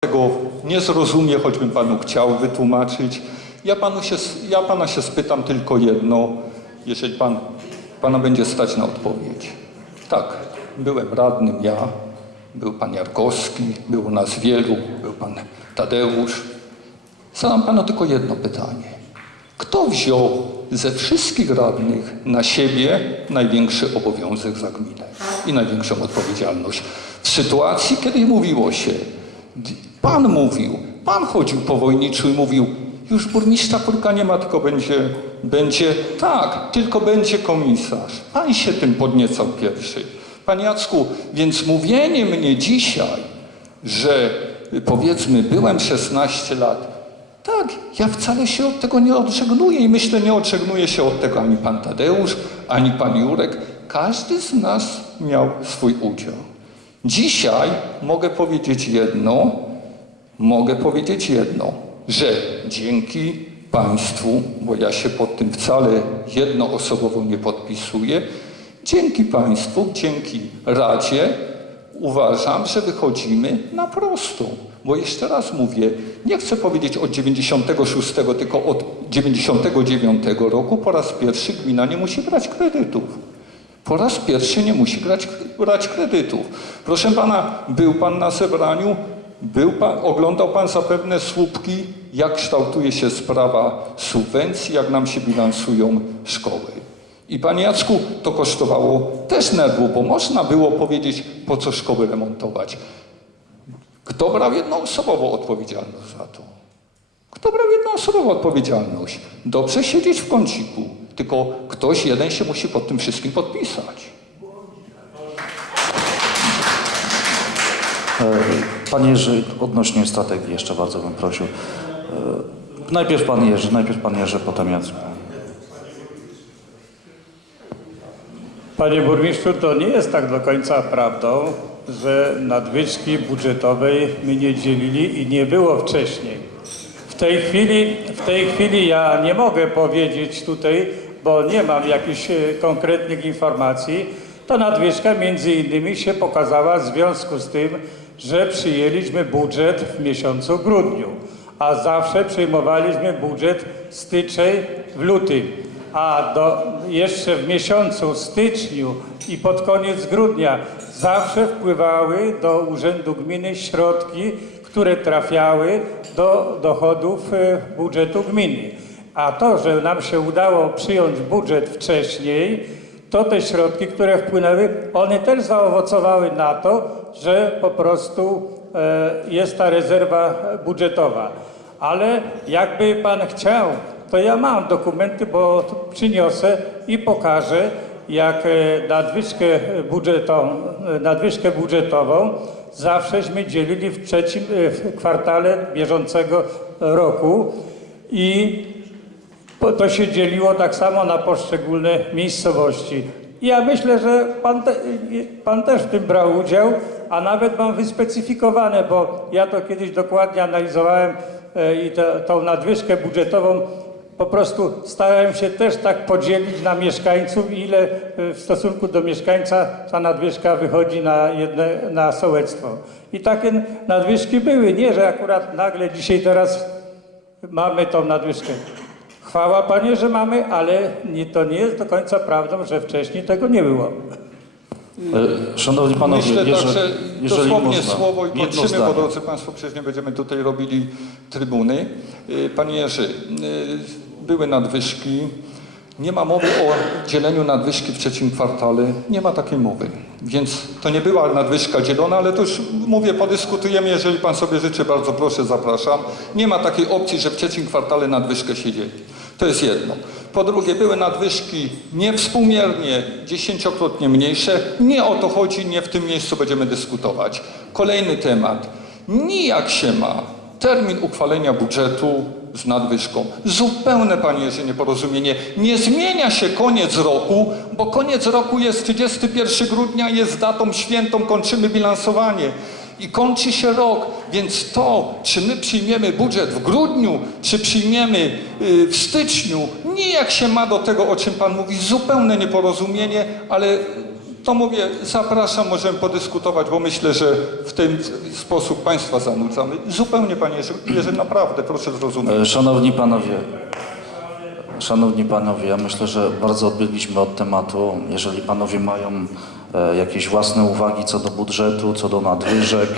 tego nie zrozumie, choćbym panu chciał wytłumaczyć. Ja, panu się, ja pana się spytam tylko jedno, jeżeli pan, pana będzie stać na odpowiedź. Tak, byłem radnym ja, był pan Jarkowski, było nas wielu, był pan Tadeusz. Zadam panu tylko jedno pytanie. Kto wziął ze wszystkich radnych na siebie największy obowiązek za gminę i największą odpowiedzialność? W sytuacji, kiedy mówiło się, pan mówił, pan chodził po wojniczu i mówił, już burmistrza Kurka nie ma, tylko będzie, będzie, tak, tylko będzie komisarz. Pan się tym podniecał pierwszy. Panie Jacku, więc mówienie mnie dzisiaj, że powiedzmy byłem 16 lat, tak, ja wcale się od tego nie odżegnuję i myślę, nie odżegnuje się od tego ani pan Tadeusz, ani pan Jurek. Każdy z nas miał swój udział. Dzisiaj mogę powiedzieć jedno, mogę powiedzieć jedno, że dzięki państwu, bo ja się pod tym wcale jednoosobowo nie podpisuję, dzięki państwu, dzięki Radzie uważam, że wychodzimy na prostą. Bo jeszcze raz mówię, nie chcę powiedzieć od 96, tylko od 99 roku po raz pierwszy gmina nie musi brać kredytów. Po raz pierwszy nie musi brać, brać kredytów. Proszę pana, był pan na zebraniu, był pan, oglądał pan zapewne słupki, jak kształtuje się sprawa subwencji, jak nam się bilansują szkoły. I panie Jacku, to kosztowało też nerwu, bo można było powiedzieć, po co szkoły remontować. Kto brał jednoosobową odpowiedzialność za to? Kto brał jednoosobową odpowiedzialność? Dobrze siedzieć w kąciku, tylko ktoś jeden się musi pod tym wszystkim podpisać. Panie Jerzy, odnośnie strategii jeszcze bardzo bym prosił. E, Najpierw Pan Jerzy, najpierw Pan Jerzy, potem Jacek. Panie burmistrzu, to nie jest tak do końca prawdą, że nadwyżki budżetowej my nie dzielili i nie było wcześniej. W tej chwili, w tej chwili ja nie mogę powiedzieć tutaj, bo nie mam jakichś e, konkretnych informacji. Ta nadwyżka między innymi się pokazała w związku z tym, że przyjęliśmy budżet w miesiącu grudniu, a zawsze przyjmowaliśmy budżet styczeń w lutym a do, jeszcze w miesiącu styczniu i pod koniec grudnia zawsze wpływały do Urzędu Gminy środki, które trafiały do dochodów e, budżetu gminy. A to, że nam się udało przyjąć budżet wcześniej, to te środki, które wpłynęły, one też zaowocowały na to, że po prostu e, jest ta rezerwa budżetowa. Ale jakby pan chciał, to ja mam dokumenty, bo przyniosę i pokażę, jak e, nadwyżkę budżetową, nadwyżkę budżetową zawsześmy dzielili w trzecim e, w kwartale bieżącego roku i bo to się dzieliło tak samo na poszczególne miejscowości. Ja myślę, że pan, te, pan też w tym brał udział, a nawet mam wyspecyfikowane, bo ja to kiedyś dokładnie analizowałem e, i to, tą nadwyżkę budżetową po prostu starałem się też tak podzielić na mieszkańców, ile e, w stosunku do mieszkańca ta nadwyżka wychodzi na, jedne, na sołectwo. I takie nadwyżki były, nie, że akurat nagle dzisiaj teraz mamy tą nadwyżkę. Chwała Panie, że mamy, ale nie, to nie jest do końca prawdą, że wcześniej tego nie było. E, Szanowni Panowie, Myślę jeżeli, tak, że jeżeli dosłownie można, słowo i kończymy, bo drodzy Państwo, przecież nie będziemy tutaj robili trybuny. Y, Panie Jerzy, y, były nadwyżki. Nie ma mowy o dzieleniu nadwyżki w trzecim kwartale. Nie ma takiej mowy. Więc to nie była nadwyżka dzielona, ale to już mówię, podyskutujemy. Jeżeli Pan sobie życzy, bardzo proszę, zapraszam. Nie ma takiej opcji, że w trzecim kwartale nadwyżkę się dzieli. To jest jedno. Po drugie, były nadwyżki niewspółmiernie, dziesięciokrotnie mniejsze. Nie o to chodzi, nie w tym miejscu będziemy dyskutować. Kolejny temat. Nijak się ma termin uchwalenia budżetu z nadwyżką. Zupełne, panie Jerzy, nieporozumienie. Nie zmienia się koniec roku, bo koniec roku jest 31 grudnia, jest datą świętą, kończymy bilansowanie i kończy się rok, więc to, czy my przyjmiemy budżet w grudniu, czy przyjmiemy y, w styczniu, nijak się ma do tego, o czym Pan mówi, zupełne nieporozumienie, ale To mówię, zapraszam, możemy podyskutować, bo myślę, że w ten sposób Państwa zanudzamy. Zupełnie Panie Jerzy, naprawdę, proszę zrozumieć. E, Szanowni panowie, szanowni panowie, ja myślę, że bardzo odbiegliśmy od tematu. Jeżeli panowie mają e, jakieś własne uwagi co do budżetu, co do nadwyżek,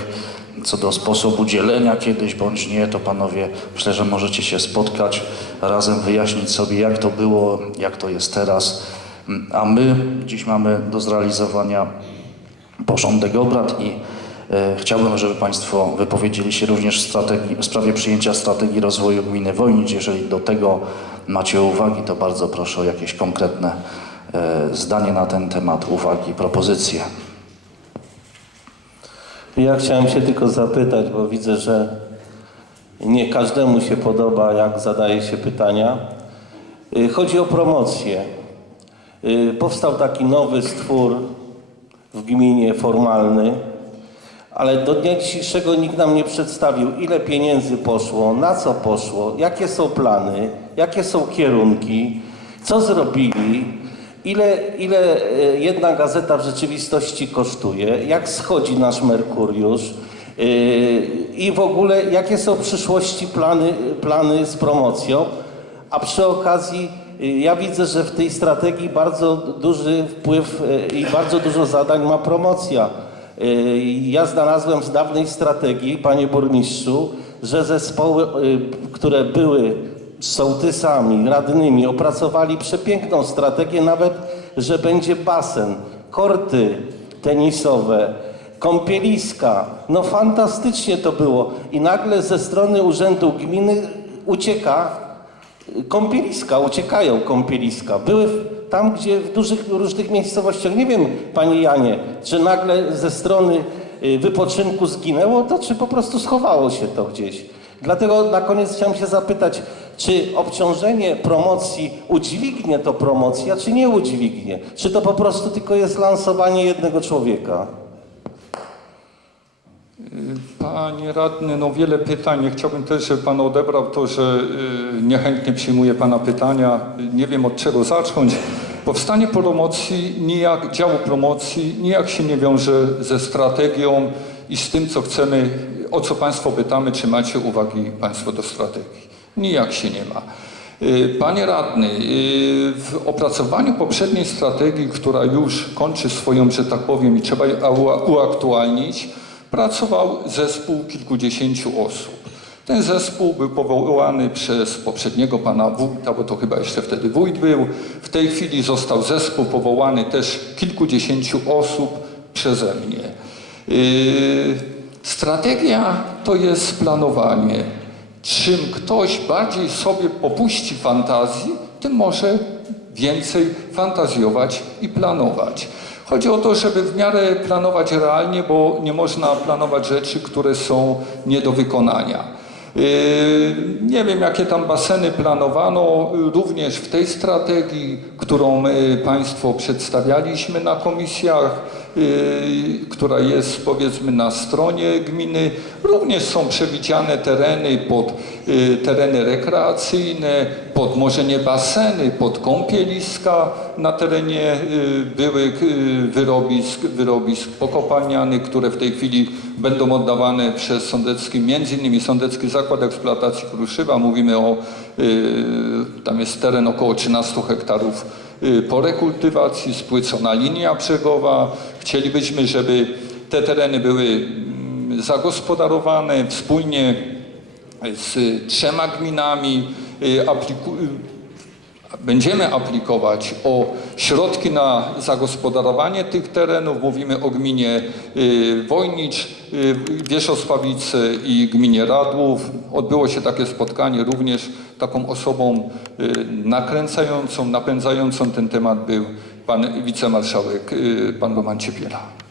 co do sposobu dzielenia kiedyś bądź nie, to panowie myślę, że możecie się spotkać, razem wyjaśnić sobie jak to było, jak to jest teraz. A my dziś mamy do zrealizowania porządek obrad i e, chciałbym, żeby Państwo wypowiedzieli się również w sprawie przyjęcia strategii rozwoju gminy Wojnicz. Jeżeli do tego macie uwagi, to bardzo proszę o jakieś konkretne e, zdanie na ten temat, uwagi, propozycje. Ja chciałem się tylko zapytać, bo widzę, że nie każdemu się podoba, jak zadaje się pytania. Y, Chodzi o promocję. Y, Powstał taki nowy stwór w gminie formalny, ale do dnia dzisiejszego nikt nam nie przedstawił, ile pieniędzy poszło, na co poszło, jakie są plany, jakie są kierunki, co zrobili, ile, ile e, jedna gazeta w rzeczywistości kosztuje, jak schodzi nasz Merkuriusz yy, i w ogóle jakie są w przyszłości plany, plany z promocją. A przy okazji y, ja widzę, że w tej strategii bardzo duży wpływ i bardzo dużo zadań ma promocja. Ja znalazłem w dawnej strategii, panie burmistrzu, że zespoły, które były sołtysami, radnymi, opracowali przepiękną strategię, nawet, że będzie basen, korty tenisowe, kąpieliska. No fantastycznie to było. I nagle ze strony Urzędu Gminy ucieka Kąpieliska, uciekają kąpieliska. Były tam, gdzie w dużych, różnych miejscowościach. Nie wiem, panie Janie, czy nagle ze strony y, wypoczynku zginęło to, czy po prostu schowało się to gdzieś. Dlatego na koniec chciałem się zapytać, czy obciążenie promocji udźwignie to promocja, czy nie udźwignie? Czy to po prostu tylko jest lansowanie jednego człowieka? Panie radny, no wiele pytań. Chciałbym też, żeby pan odebrał to, że y, niechętnie przyjmuję pana pytania. Nie wiem od czego zacząć. Powstanie promocji, nijak, działu promocji nijak się nie wiąże ze strategią i z tym, co chcemy, o co państwo pytamy, czy macie uwagi państwo do strategii. Nijak się nie ma. Y, Panie radny, y, w opracowaniu poprzedniej strategii, która już kończy swoją, że tak powiem, i trzeba ją ua- uaktualnić, pracował zespół kilkudziesięciu osób. Ten zespół był powołany przez poprzedniego pana wójta, bo to chyba jeszcze wtedy wójt był. W tej chwili został zespół powołany też kilkudziesięciu osób przeze mnie. Yy, strategia to jest planowanie. Czym ktoś bardziej sobie popuści fantazji, tym może więcej fantazjować i planować. Chodzi o to, żeby w miarę planować realnie, bo nie można planować rzeczy, które są nie do wykonania. Yy, Nie wiem, jakie tam baseny planowano, również w tej strategii, którą my Państwu przedstawialiśmy na komisjach, która jest powiedzmy na stronie gminy. Również są przewidziane tereny pod yy, tereny rekreacyjne, pod może nie baseny, pod kąpieliska na terenie yy, byłych wyrobisk, wyrobisk pokopalnianych, które w tej chwili będą oddawane przez Sądecki, między innymi Sądecki Zakład Eksploatacji Kruszywa. Mówimy o, tam jest teren około 13 hektarów yy, po rekultywacji, spłycona linia brzegowa. Chcielibyśmy, żeby te tereny były mm, zagospodarowane wspólnie z trzema gminami. Apliku- Będziemy aplikować o środki na zagospodarowanie tych terenów. Mówimy o gminie y, Wojnicz, y, Wierzchosławice i gminie Radłów. Odbyło się takie spotkanie również taką osobą y, nakręcającą, napędzającą ten temat był pan wicemarszałek, pan Roman Ciepiela.